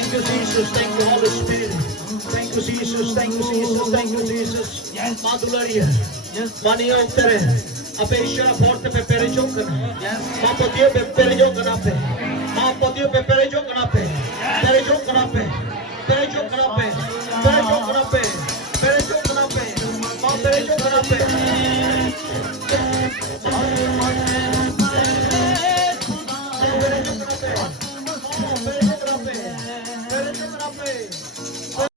Thank you, Jesus. Thank you, Holy Spirit. Thank you, Jesus. Thank you, Jesus. Thank you, Jesus. Yes. Madularia. Yes. Mani oktere. Ape ishara forte pe perejokan. Yes. Ma podio pe perejokan ape. Ma podio pe perejokan ape. Perejokan ape. Perejokan ape. Perejokan ape. Perejokan ape. Ma perejokan ape.